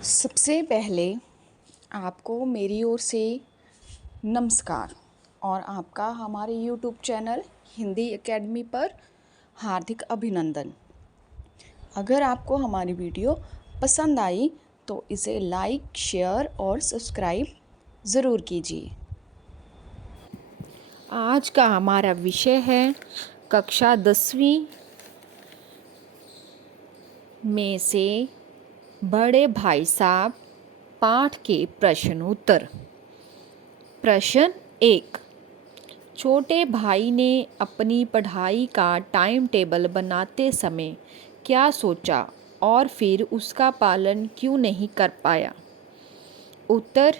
सबसे पहले आपको मेरी ओर से नमस्कार और आपका हमारे यूट्यूब चैनल हिंदी एकेडमी पर हार्दिक अभिनंदन। अगर आपको हमारी वीडियो पसंद आई तो इसे लाइक, शेयर और सब्सक्राइब ज़रूर कीजिए। आज का हमारा विषय है कक्षा 10वीं में से बड़े भाई साहब पाठ के प्रश्न उत्तर। प्रश्न 1। छोटे भाई ने अपनी पढ़ाई का टाइम टेबल बनाते समय क्या सोचा और फिर उसका पालन क्यों नहीं कर पाया? उत्तर।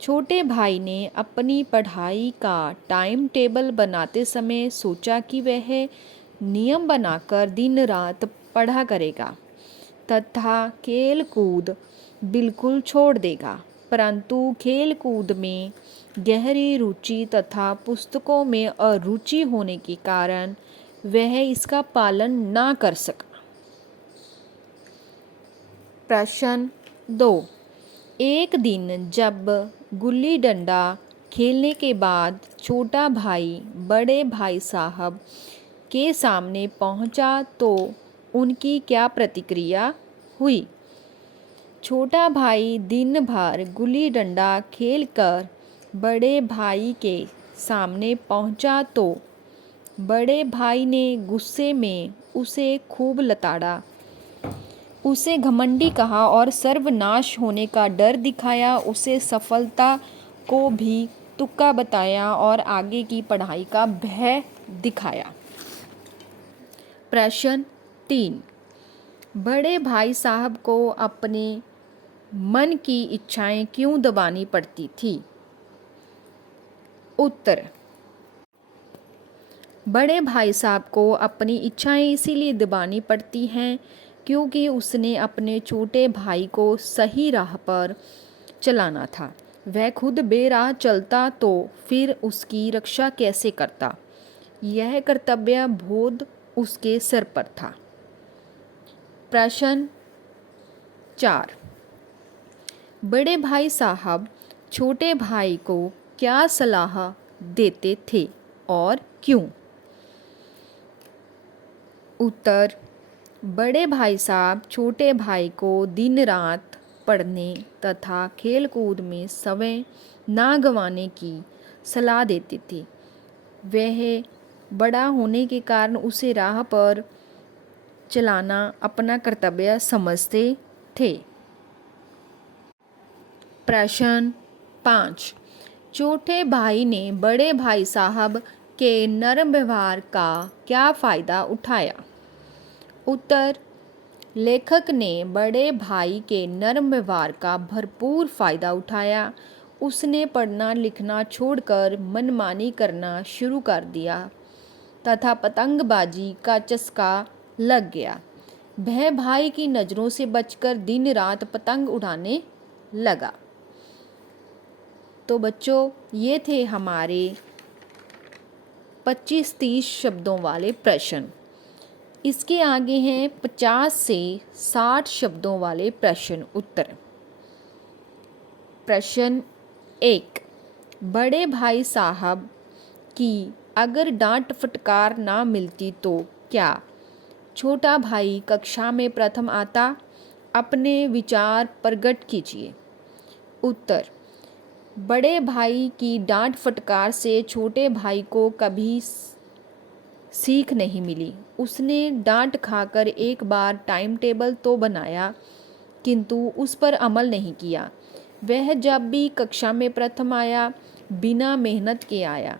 छोटे भाई ने अपनी पढ़ाई का टाइम टेबल बनाते समय सोचा कि वह नियम बनाकर दिन रात पढ़ा करेगा तथा खेल कूद बिल्कुल छोड़ देगा, परंतु खेल कूद में गहरी रुचि तथा पुस्तकों में अरुचि होने के कारण वह इसका पालन ना कर सका। प्रश्न 2। एक दिन जब गुल्ली डंडा खेलने के बाद छोटा भाई बड़े भाई साहब के सामने पहुंचा तो उनकी क्या प्रतिक्रिया हुई? छोटा भाई दिन भर गुल्ली डंडा खेलकर बड़े भाई के सामने पहुंचा तो बड़े भाई ने गुस्से में उसे खूब लताड़ा, उसे घमंडी कहा और सर्वनाश होने का डर दिखाया, उसे सफलता को भी तुक्का बताया और आगे की पढ़ाई का भय दिखाया। प्रश्न 3। बड़े भाई साहब को अपने मन की इच्छाएं क्यों दबानी पड़ती थी? उत्तर। बड़े भाई साहब को अपनी इच्छाएं इसीलिए दबानी पड़ती हैं क्योंकि उसने अपने छोटे भाई को सही राह पर चलाना था। वह खुद बेराह चलता तो फिर उसकी रक्षा कैसे करता? यह कर्तव्य बोध उसके सिर पर था। प्रश्न 4। बड़े भाई साहब छोटे भाई को क्या सलाह देते थे और क्यों? उत्तर। बड़े भाई साहब छोटे भाई को दिन रात पढ़ने तथा खेल कूद में समय ना गंवाने की सलाह देते थे। वह बड़ा होने के कारण उसे राह पर चलाना अपना कर्तव्य समझते थे। प्रश्न 5। छोटे भाई ने बड़े भाई साहब के नरम व्यवहार का क्या फ़ायदा उठाया? उत्तर। लेखक ने बड़े भाई के नरम व्यवहार का भरपूर फ़ायदा उठाया। उसने पढ़ना लिखना छोड़कर मनमानी करना शुरू कर दिया तथा पतंगबाजी का चस्का लग गया। वह भाई की नज़रों से बचकर दिन रात पतंग उड़ाने लगा। तो बच्चों, ये थे हमारे 25-30 शब्दों वाले प्रश्न। इसके आगे हैं 50 से 60 शब्दों वाले प्रश्न उत्तर। प्रश्न 1। बड़े भाई साहब की अगर डांट फटकार ना मिलती तो क्या छोटा भाई कक्षा में प्रथम आता? अपने विचार प्रकट कीजिए। उत्तर। बड़े भाई की डांट फटकार से छोटे भाई को कभी सीख नहीं मिली। उसने डांट खाकर एक बार टाइम टेबल तो बनाया किंतु उस पर अमल नहीं किया। वह जब भी कक्षा में प्रथम आया बिना मेहनत के आया।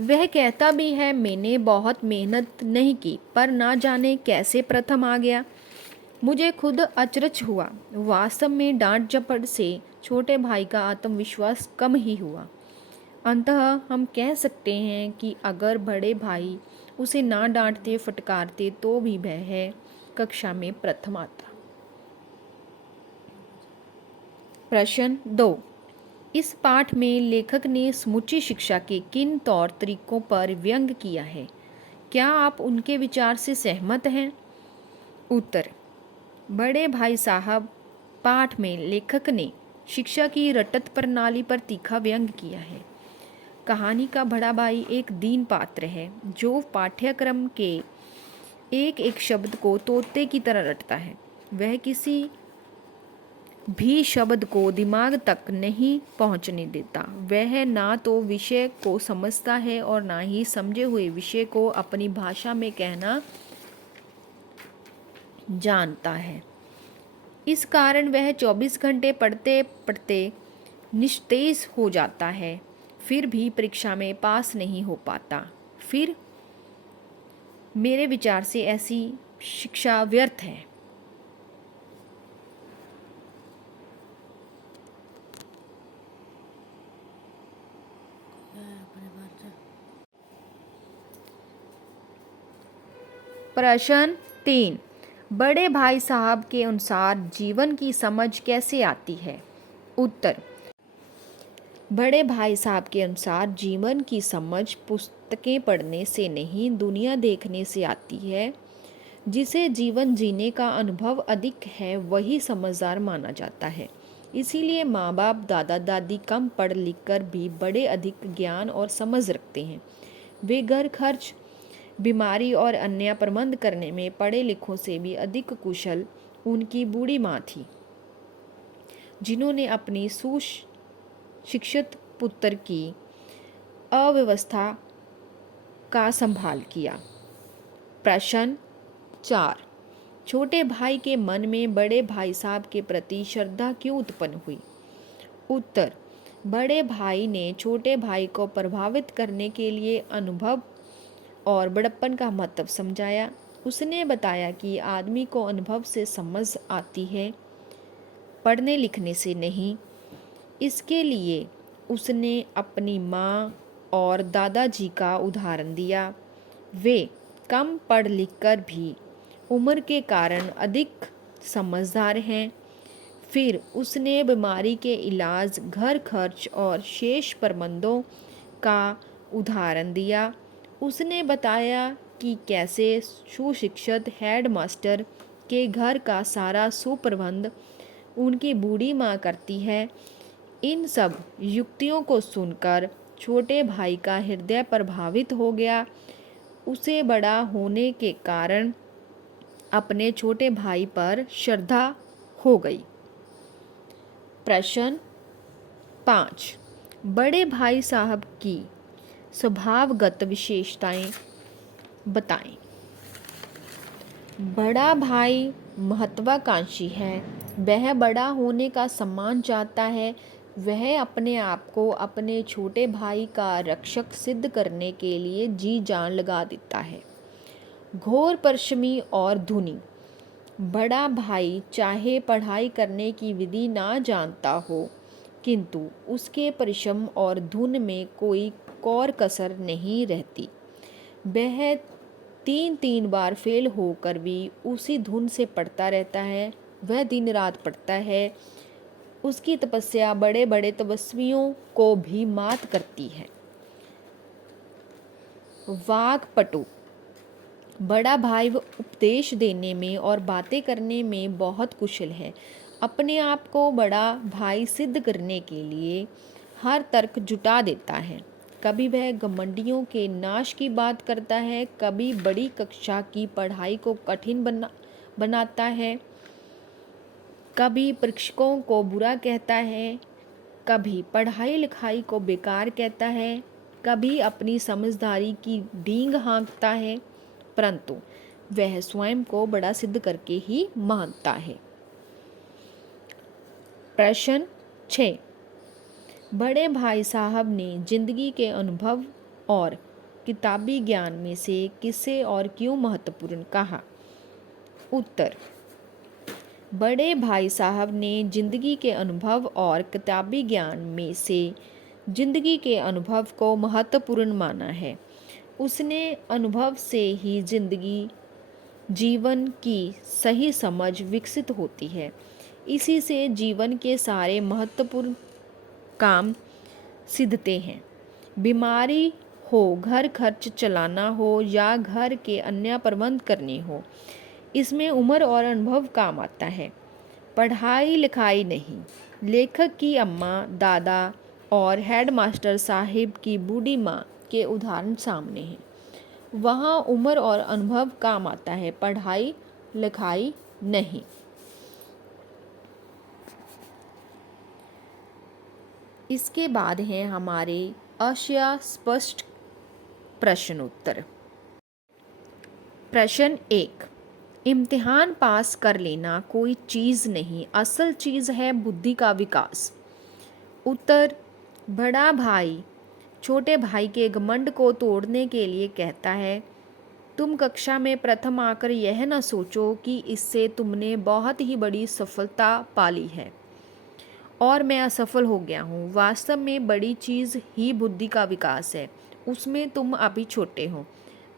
वह कहता भी है मैंने बहुत मेहनत नहीं की पर ना जाने कैसे प्रथम आ गया। मुझे खुद अचरज हुआ। वास्तव में डांट झपट से छोटे भाई का आत्मविश्वास कम ही हुआ। अंततः हम कह सकते हैं कि अगर बड़े भाई उसे ना डांटते फटकारते तो भी वह कक्षा में प्रथम आता। प्रश्न 2। इस पाठ में लेखक ने समुची शिक्षा के किन तौर तरीकों पर व्यंग किया है? क्या आप उनके विचार से सहमत हैं? उत्तर। बड़े भाई साहब पाठ में लेखक ने शिक्षा की रटत प्रणाली पर तीखा व्यंग किया है। कहानी का बड़ा भाई एक दीन पात्र है जो पाठ्यक्रम के एक एक शब्द को तोते की तरह रटता है। वह किसी भी शब्द को दिमाग तक नहीं पहुंचने देता। वह ना तो विषय को समझता है और ना ही समझे हुए विषय को अपनी भाषा में कहना जानता है। इस कारण वह 24 घंटे पढ़ते पढ़ते निस्तेज हो जाता है, फिर भी परीक्षा में पास नहीं हो पाता। फिर मेरे विचार से ऐसी शिक्षा व्यर्थ है। प्रश्न 3। बड़े भाई साहब के अनुसार जीवन की समझ कैसे आती है? उत्तर। बड़े भाई साहब के अनुसार जीवन की समझ पुस्तकें पढ़ने से नहीं, दुनिया देखने से आती है। जिसे जीवन जीने का अनुभव अधिक है वही समझदार माना जाता है। इसीलिए माँ बाप दादा दादी कम पढ़ लिख कर भी बड़े अधिक ज्ञान और समझ रखते हैं। वे घर खर्च, बीमारी और अन्य प्रबंध करने में पढ़े लिखों से भी अधिक कुशल उनकी बूढ़ी माँ थी, जिन्होंने अपनी सुशिक्षित पुत्र की अव्यवस्था का संभाल किया। प्रश्न 4। छोटे भाई के मन में बड़े भाई साहब के प्रति श्रद्धा क्यों उत्पन्न हुई? उत्तर। बड़े भाई ने छोटे भाई को प्रभावित करने के लिए अनुभव और बड़प्पन का महत्व समझाया। उसने बताया कि आदमी को अनुभव से समझ आती है, पढ़ने लिखने से नहीं। इसके लिए उसने अपनी माँ और दादाजी का उदाहरण दिया। वे कम पढ़ लिख कर भी उम्र के कारण अधिक समझदार हैं। फिर उसने बीमारी के इलाज, घर खर्च और शेष प्रबंधों का उदाहरण दिया। उसने बताया कि कैसे सुशिक्षित हेडमास्टर के घर का सारा सुप्रबंध उनकी बूढ़ी माँ करती है। इन सब युक्तियों को सुनकर छोटे भाई का हृदय प्रभावित हो गया। उसे बड़ा होने के कारण अपने छोटे भाई पर श्रद्धा हो गई। प्रश्न 5। बड़े भाई साहब की स्वभावगत विशेषताएं बताएं। बड़ा भाई महत्वाकांक्षी है। वह बड़ा होने का सम्मान चाहता है। वह अपने आप को अपने छोटे भाई का रक्षक सिद्ध करने के लिए जी जान लगा देता है। घोर परिश्रमी और धुनी। बड़ा भाई चाहे पढ़ाई करने की विधि ना जानता हो, किंतु उसके परिश्रम और धुन में कोई कौर कसर नहीं रहती। वह 3 बार फेल होकर भी उसी धुन से पढ़ता रहता है। वह दिन रात पढ़ता है। उसकी तपस्या बड़े बड़े तपस्वियों को भी मात करती है। वाक्पटु। बड़ा भाई उपदेश देने में और बातें करने में बहुत कुशल है। अपने आप को बड़ा भाई सिद्ध करने के लिए हर तर्क जुटा देता है। कभी वह घमंडियों के नाश की बात करता है, कभी बड़ी कक्षा की पढ़ाई को कठिन बनाता है, कभी परीक्षकों को बुरा कहता है, कभी पढ़ाई लिखाई को बेकार कहता है, कभी अपनी समझदारी की डींग हाँकता है, परंतु वह स्वयं को बड़ा सिद्ध करके ही मानता है। प्रश्न 6। बड़े भाई साहब ने जिंदगी के अनुभव और किताबी ज्ञान में से किसे और क्यों महत्वपूर्ण कहा? उत्तर। बड़े भाई साहब ने जिंदगी के अनुभव और किताबी ज्ञान में से जिंदगी के अनुभव को महत्वपूर्ण माना है। उसने अनुभव से ही जीवन की सही समझ विकसित होती है। इसी से जीवन के सारे महत्वपूर्ण काम सिद्धते हैं। बीमारी हो, घर खर्च चलाना हो या घर के अन्य प्रबंध करने हो, इसमें उम्र और अनुभव काम आता है, पढ़ाई लिखाई नहीं। लेखक की अम्मा, दादा और हेडमास्टर साहिब की बूढ़ी माँ के उदाहरण सामने हैं। वहाँ उम्र और अनुभव काम आता है, पढ़ाई लिखाई नहीं। इसके बाद है हमारे अस्पष्ट प्रश्न उत्तर। प्रश्न 1, इम्तिहान पास कर लेना कोई चीज़ नहीं, असल चीज़ है बुद्धि का विकास। उत्तर, बड़ा भाई छोटे भाई के घमंड को तोड़ने के लिए कहता है, तुम कक्षा में प्रथम आकर यह न सोचो कि इससे तुमने बहुत ही बड़ी सफलता पाली है और मैं असफल हो गया हूँ। वास्तव में बड़ी चीज़ ही बुद्धि का विकास है, उसमें तुम अभी छोटे हो,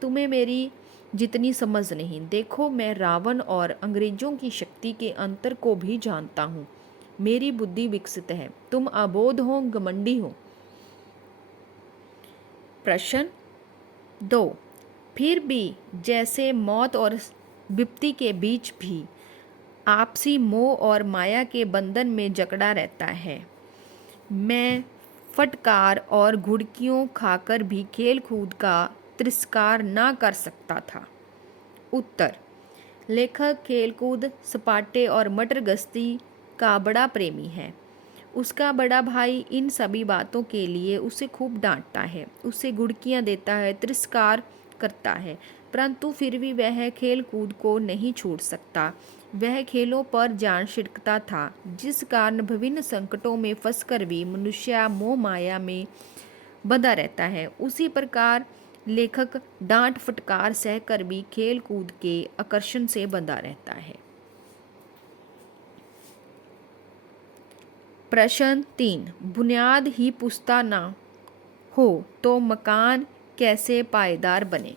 तुम्हें मेरी जितनी समझ नहीं। देखो, मैं रावण और अंग्रेजों की शक्ति के अंतर को भी जानता हूँ। मेरी बुद्धि विकसित है, तुम अबोध हो, घमंडी हो। प्रश्न 2, फिर भी जैसे मौत और विपत्ति के बीच भी आपसी मोह और माया के बंधन में जकड़ा रहता है, मैं फटकार और घुड़कियों खाकर भी खेल कूद का तिरस्कार ना कर सकता था। उत्तर, लेखक खेलकूद, सपाटे और मटर गश्ती का बड़ा प्रेमी है। उसका बड़ा भाई इन सभी बातों के लिए उसे खूब डांटता है, उसे गुड़कियाँ देता है, तिरस्कार करता है, परंतु फिर भी वह खेल कूद को नहीं छोड़ सकता। वह खेलों पर जान छिड़कता था, जिस कारण विभिन्न संकटों में फंसकर भी मनुष्य मोह माया में बंधा रहता है। उसी प्रकार लेखक डांट फटकार सहकर भी खेल कूद के आकर्षण से बंधा रहता है। प्रश्न 3, बुनियाद ही पुख्ता ना हो तो मकान कैसे पायेदार बने।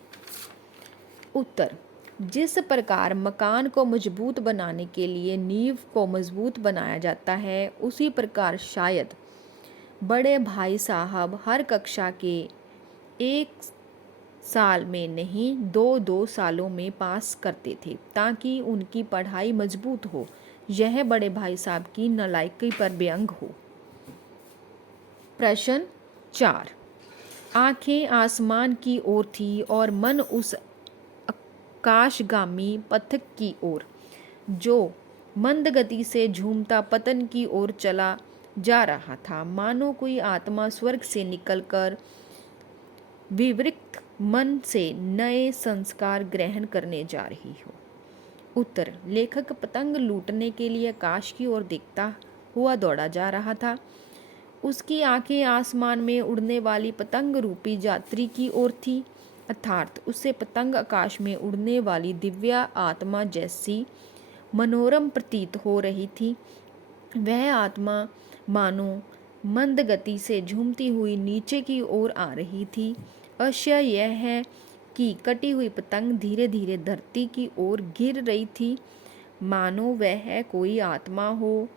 उत्तर, जिस प्रकार मकान को मजबूत बनाने के लिए नींव को मजबूत बनाया जाता है, उसी प्रकार शायद बड़े भाई साहब हर कक्षा के 1 साल में नहीं 2 सालों में पास करते थे, ताकि उनकी पढ़ाई मजबूत हो। यह बड़े भाई साहब की नालायकी पर व्यंग हो। प्रश्न 4, आंखें आसमान की ओर थी और मन उस आकाशगामी पथिक की ओर, जो मंद गति से झूमता पतन की ओर चला जा रहा था, मानो कोई आत्मा स्वर्ग से निकलकर विवृक्त मन से नए संस्कार ग्रहण करने जा रही हो। उत्तर, लेखक पतंग लूटने के लिए आकाश की ओर देखता हुआ दौड़ा जा रहा था। उसकी आंखें आसमान में उड़ने वाली पतंग रूपी यात्री की ओर थी, अर्थात उसे पतंग आकाश में उड़ने वाली दिव्य आत्मा जैसी मनोरम प्रतीत हो रही थी। वह आत्मा मानो मंद गति से झूमती हुई नीचे की ओर आ रही थी। आशय यह है कि कटी हुई पतंग धीरे धीरे धरती की ओर गिर रही थी, मानो वह कोई आत्मा हो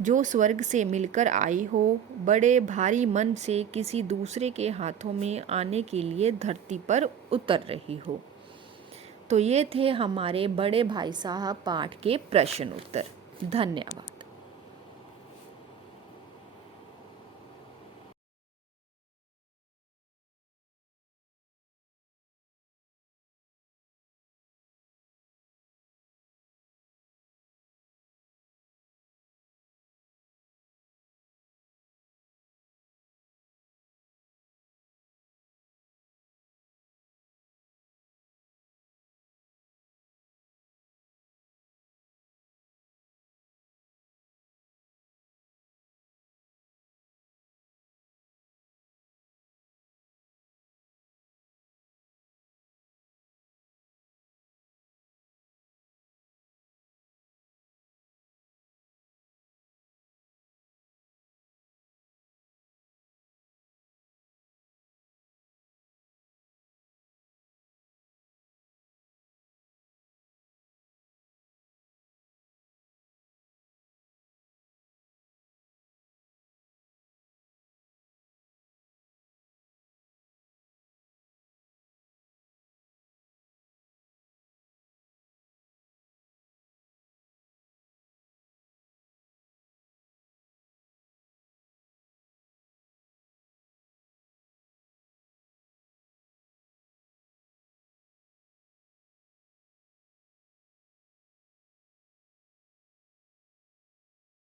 जो स्वर्ग से मिलकर आई हो, बड़े भारी मन से किसी दूसरे के हाथों में आने के लिए धरती पर उतर रही हो। तो ये थे हमारे बड़े भाई साहब पाठ के प्रश्न उत्तर। धन्यवाद।